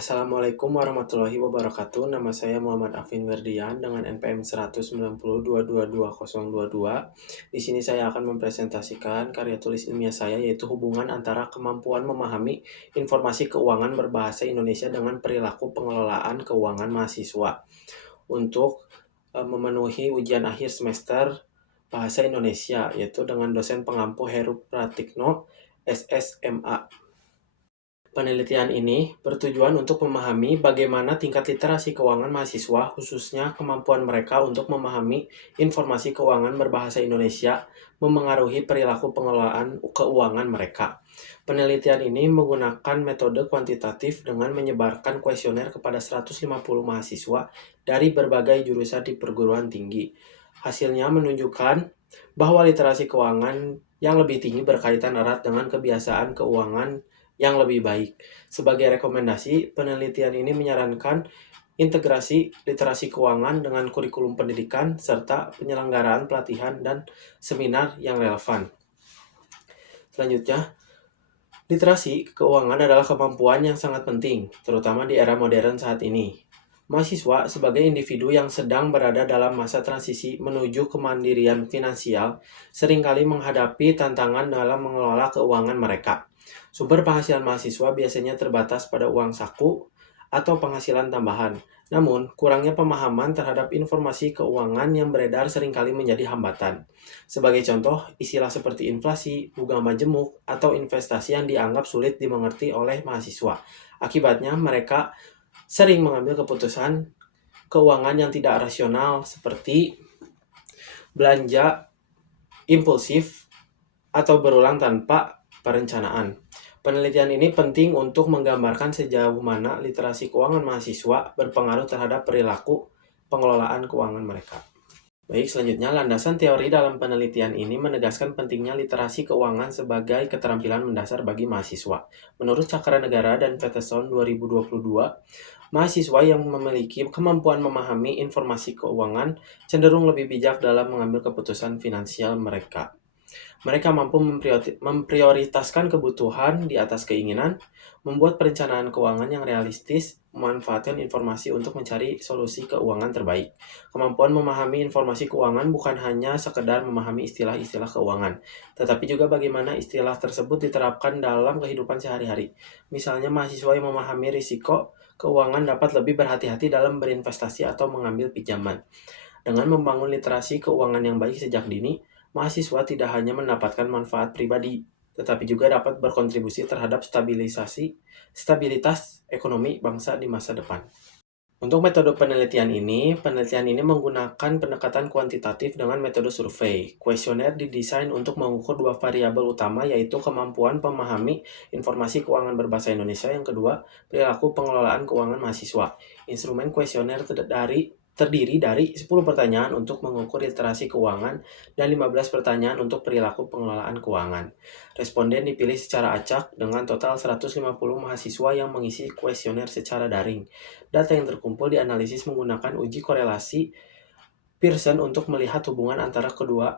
Assalamualaikum warahmatullahi wabarakatuh. Nama saya Muhammad Afin Werdian dengan NPM 190222022. Di sini saya akan mempresentasikan karya tulis ilmiah saya yaitu hubungan antara kemampuan memahami informasi keuangan berbahasa Indonesia dengan perilaku pengelolaan keuangan mahasiswa. Untuk memenuhi ujian akhir semester bahasa Indonesia yaitu dengan dosen pengampu Heru Pratikno, SSMA. Penelitian ini bertujuan untuk memahami bagaimana tingkat literasi keuangan mahasiswa, khususnya kemampuan mereka untuk memahami informasi keuangan berbahasa Indonesia, memengaruhi perilaku pengelolaan keuangan mereka. Penelitian ini menggunakan metode kuantitatif dengan menyebarkan kuesioner kepada 150 mahasiswa dari berbagai jurusan di perguruan tinggi. Hasilnya menunjukkan bahwa literasi keuangan yang lebih tinggi berkaitan erat dengan kebiasaan keuangan yang lebih baik. Sebagai rekomendasi, penelitian ini menyarankan integrasi literasi keuangan dengan kurikulum pendidikan serta penyelenggaraan pelatihan dan seminar yang relevan. Selanjutnya, literasi keuangan adalah kemampuan yang sangat penting, terutama di era modern saat ini. Mahasiswa sebagai individu yang sedang berada dalam masa transisi menuju kemandirian finansial seringkali menghadapi tantangan dalam mengelola keuangan mereka. Sumber penghasilan mahasiswa biasanya terbatas pada uang saku atau penghasilan tambahan. Namun, kurangnya pemahaman terhadap informasi keuangan yang beredar seringkali menjadi hambatan. Sebagai contoh, istilah seperti inflasi, bunga majemuk, atau investasi yang dianggap sulit dimengerti oleh mahasiswa. Akibatnya, mereka sering mengambil keputusan keuangan yang tidak rasional seperti belanja impulsif atau berulang tanpa perencanaan. Penelitian ini penting untuk menggambarkan sejauh mana literasi keuangan mahasiswa berpengaruh terhadap perilaku pengelolaan keuangan mereka. Baik, selanjutnya landasan teori dalam penelitian ini menegaskan pentingnya literasi keuangan sebagai keterampilan mendasar bagi mahasiswa. Menurut Cakra Negara dan Peterson 2022, mahasiswa yang memiliki kemampuan memahami informasi keuangan cenderung lebih bijak dalam mengambil keputusan finansial mereka. Mereka mampu memprioritaskan kebutuhan di atas keinginan, membuat perencanaan keuangan yang realistis, memanfaatkan informasi untuk mencari solusi keuangan terbaik. Kemampuan memahami informasi keuangan bukan hanya sekedar memahami istilah-istilah keuangan, tetapi juga bagaimana istilah tersebut diterapkan dalam kehidupan sehari-hari. Misalnya, mahasiswa yang memahami risiko keuangan dapat lebih berhati-hati dalam berinvestasi atau mengambil pinjaman. Dengan membangun literasi keuangan yang baik sejak dini, mahasiswa tidak hanya mendapatkan manfaat pribadi, tetapi juga dapat berkontribusi terhadap stabilitas ekonomi bangsa di masa depan. Untuk metode penelitian ini menggunakan pendekatan kuantitatif dengan metode survei. Kuesioner didesain untuk mengukur dua variabel utama, yaitu kemampuan memahami informasi keuangan berbahasa Indonesia. Yang kedua, perilaku pengelolaan keuangan mahasiswa. Instrumen kuesioner terdiri dari 10 pertanyaan untuk mengukur literasi keuangan dan 15 pertanyaan untuk perilaku pengelolaan keuangan. Responden dipilih secara acak dengan total 150 mahasiswa yang mengisi kuesioner secara daring. Data yang terkumpul dianalisis menggunakan uji korelasi Pearson untuk melihat hubungan antara kedua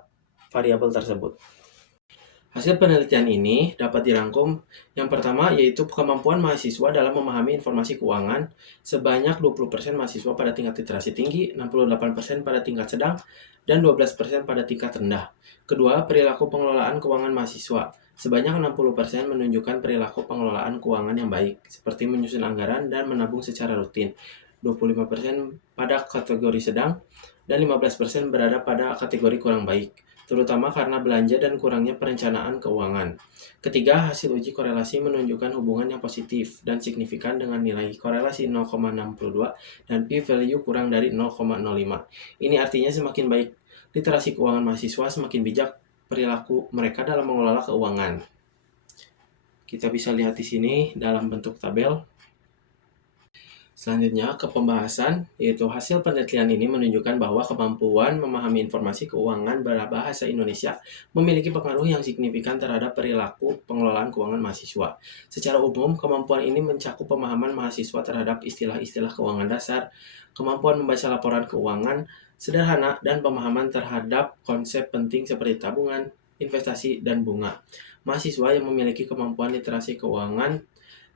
variabel tersebut. Hasil penelitian ini dapat dirangkum. Yang pertama yaitu kemampuan mahasiswa dalam memahami informasi keuangan. Sebanyak 20% mahasiswa pada tingkat literasi tinggi, 68% pada tingkat sedang, dan 12% pada tingkat rendah. Kedua, perilaku pengelolaan keuangan mahasiswa. Sebanyak 60% menunjukkan perilaku pengelolaan keuangan yang baik, seperti menyusun anggaran dan menabung secara rutin. 25% pada kategori sedang, dan 15% berada pada kategori kurang baik, terutama karena belanja dan kurangnya perencanaan keuangan. Ketiga, hasil uji korelasi menunjukkan hubungan yang positif dan signifikan dengan nilai korelasi 0,62 dan p-value kurang dari 0,05. Ini artinya semakin baik literasi keuangan mahasiswa, semakin bijak perilaku mereka dalam mengelola keuangan. Kita bisa lihat di sini dalam bentuk tabel. Selanjutnya ke pembahasan, yaitu hasil penelitian ini menunjukkan bahwa kemampuan memahami informasi keuangan berbahasa Indonesia memiliki pengaruh yang signifikan terhadap perilaku pengelolaan keuangan mahasiswa. Secara umum, kemampuan ini mencakup pemahaman mahasiswa terhadap istilah-istilah keuangan dasar, kemampuan membaca laporan keuangan sederhana, dan pemahaman terhadap konsep penting seperti tabungan, investasi, dan bunga. Mahasiswa yang memiliki kemampuan literasi keuangan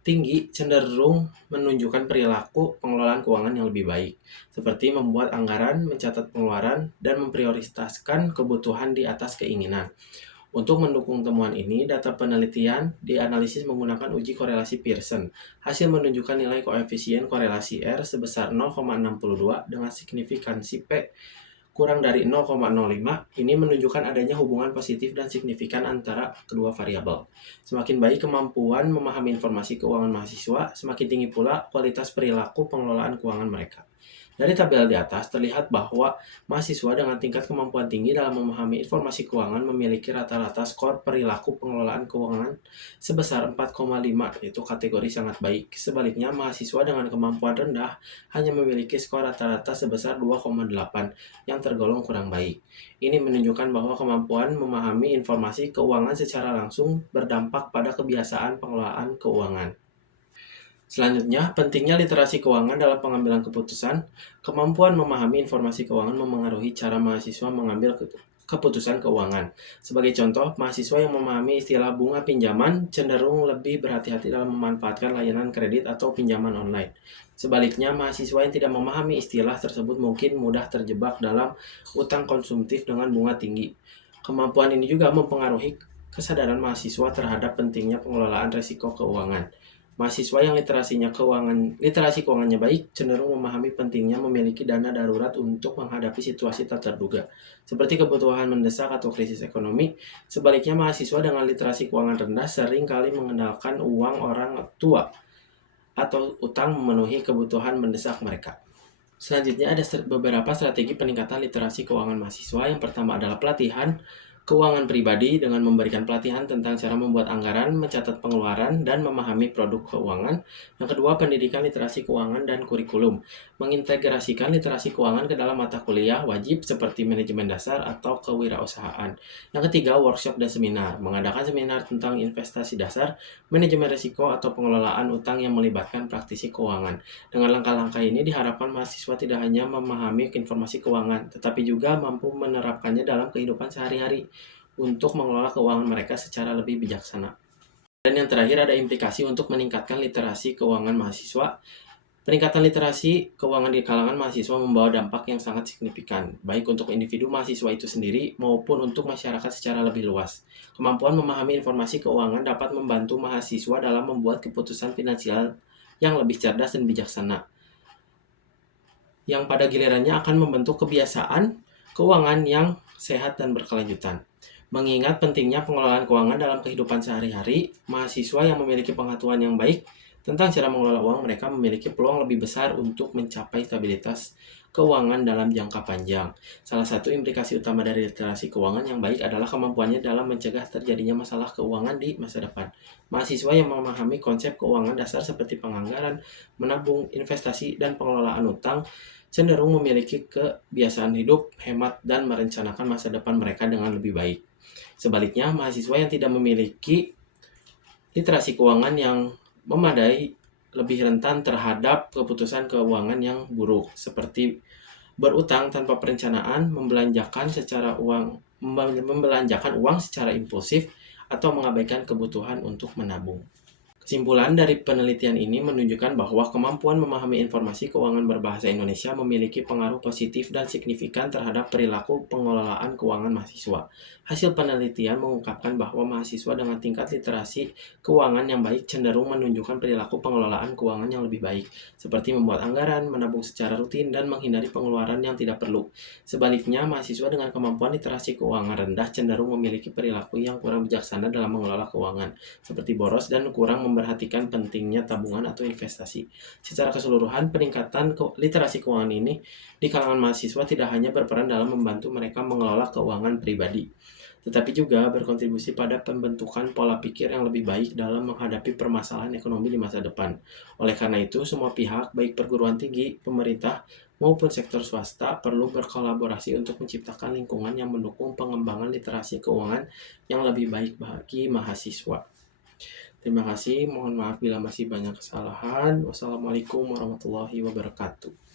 tinggi cenderung menunjukkan perilaku pengelolaan keuangan yang lebih baik, seperti membuat anggaran, mencatat pengeluaran, dan memprioritaskan kebutuhan di atas keinginan. Untuk mendukung temuan ini, data penelitian dianalisis menggunakan uji korelasi Pearson. Hasil menunjukkan nilai koefisien korelasi R sebesar 0,62 dengan signifikansi P kurang dari 0,05. Ini menunjukkan adanya hubungan positif dan signifikan antara kedua variabel. Semakin baik kemampuan memahami informasi keuangan mahasiswa, semakin tinggi pula kualitas perilaku pengelolaan keuangan mereka. Dari tabel di atas terlihat bahwa mahasiswa dengan tingkat kemampuan tinggi dalam memahami informasi keuangan memiliki rata-rata skor perilaku pengelolaan keuangan sebesar 4,5, yaitu kategori sangat baik. Sebaliknya, mahasiswa dengan kemampuan rendah hanya memiliki skor rata-rata sebesar 2,8 yang tergolong kurang baik. Ini menunjukkan bahwa kemampuan memahami informasi keuangan secara langsung berdampak pada kebiasaan pengelolaan keuangan. Selanjutnya, pentingnya literasi keuangan dalam pengambilan keputusan. Kemampuan memahami informasi keuangan memengaruhi cara mahasiswa mengambil keputusan keuangan. Sebagai contoh, mahasiswa yang memahami istilah bunga pinjaman cenderung lebih berhati-hati dalam memanfaatkan layanan kredit atau pinjaman online. Sebaliknya, mahasiswa yang tidak memahami istilah tersebut mungkin mudah terjebak dalam utang konsumtif dengan bunga tinggi. Kemampuan ini juga mempengaruhi kesadaran mahasiswa terhadap pentingnya pengelolaan risiko keuangan. Mahasiswa yang literasi keuangannya baik cenderung memahami pentingnya memiliki dana darurat untuk menghadapi situasi tak terduga, seperti kebutuhan mendesak atau krisis ekonomi. Sebaliknya, mahasiswa dengan literasi keuangan rendah sering kali mengandalkan uang orang tua atau utang memenuhi kebutuhan mendesak mereka. Selanjutnya ada beberapa strategi peningkatan literasi keuangan mahasiswa. Yang pertama adalah pelatihan keuangan pribadi dengan memberikan pelatihan tentang cara membuat anggaran, mencatat pengeluaran, dan memahami produk keuangan. Yang kedua, pendidikan literasi keuangan dan kurikulum. Mengintegrasikan literasi keuangan ke dalam mata kuliah wajib seperti manajemen dasar atau kewirausahaan. Yang ketiga, workshop dan seminar. Mengadakan seminar tentang investasi dasar, manajemen risiko, atau pengelolaan utang yang melibatkan praktisi keuangan. Dengan langkah-langkah ini diharapkan mahasiswa tidak hanya memahami informasi keuangan, tetapi juga mampu menerapkannya dalam kehidupan sehari-hari untuk mengelola keuangan mereka secara lebih bijaksana. Dan yang terakhir ada implikasi untuk meningkatkan literasi keuangan mahasiswa. Peningkatan literasi keuangan di kalangan mahasiswa membawa dampak yang sangat signifikan, baik untuk individu mahasiswa itu sendiri maupun untuk masyarakat secara lebih luas. Kemampuan memahami informasi keuangan dapat membantu mahasiswa dalam membuat keputusan finansial yang lebih cerdas dan bijaksana, yang pada gilirannya akan membentuk kebiasaan keuangan yang sehat dan berkelanjutan. Mengingat pentingnya pengelolaan keuangan dalam kehidupan sehari-hari, mahasiswa yang memiliki pengetahuan yang baik tentang cara mengelola uang mereka memiliki peluang lebih besar untuk mencapai stabilitas keuangan dalam jangka panjang. Salah satu implikasi utama dari literasi keuangan yang baik adalah kemampuannya dalam mencegah terjadinya masalah keuangan di masa depan. Mahasiswa yang memahami konsep keuangan dasar seperti penganggaran, menabung, investasi, dan pengelolaan utang cenderung memiliki kebiasaan hidup, hemat, dan merencanakan masa depan mereka dengan lebih baik. Sebaliknya, mahasiswa yang tidak memiliki literasi keuangan yang memadai lebih rentan terhadap keputusan keuangan yang buruk, seperti berutang tanpa perencanaan, membelanjakan uang secara impulsif, atau mengabaikan kebutuhan untuk menabung. Kesimpulan dari penelitian ini menunjukkan bahwa kemampuan memahami informasi keuangan berbahasa Indonesia memiliki pengaruh positif dan signifikan terhadap perilaku pengelolaan keuangan mahasiswa. Hasil penelitian mengungkapkan bahwa mahasiswa dengan tingkat literasi keuangan yang baik cenderung menunjukkan perilaku pengelolaan keuangan yang lebih baik, seperti membuat anggaran, menabung secara rutin, dan menghindari pengeluaran yang tidak perlu. Sebaliknya, mahasiswa dengan kemampuan literasi keuangan rendah cenderung memiliki perilaku yang kurang bijaksana dalam mengelola keuangan, seperti boros dan kurang memperhatikan pentingnya tabungan atau investasi. Secara keseluruhan, peningkatan literasi keuangan ini di kalangan mahasiswa tidak hanya berperan dalam membantu mereka mengelola keuangan pribadi, tetapi juga berkontribusi pada pembentukan pola pikir yang lebih baik dalam menghadapi permasalahan ekonomi di masa depan. Oleh karena itu, semua pihak, baik perguruan tinggi, pemerintah, maupun sektor swasta perlu berkolaborasi untuk menciptakan lingkungan yang mendukung pengembangan literasi keuangan yang lebih baik bagi mahasiswa. Terima kasih, mohon maaf bila masih banyak kesalahan. Wassalamualaikum warahmatullahi wabarakatuh.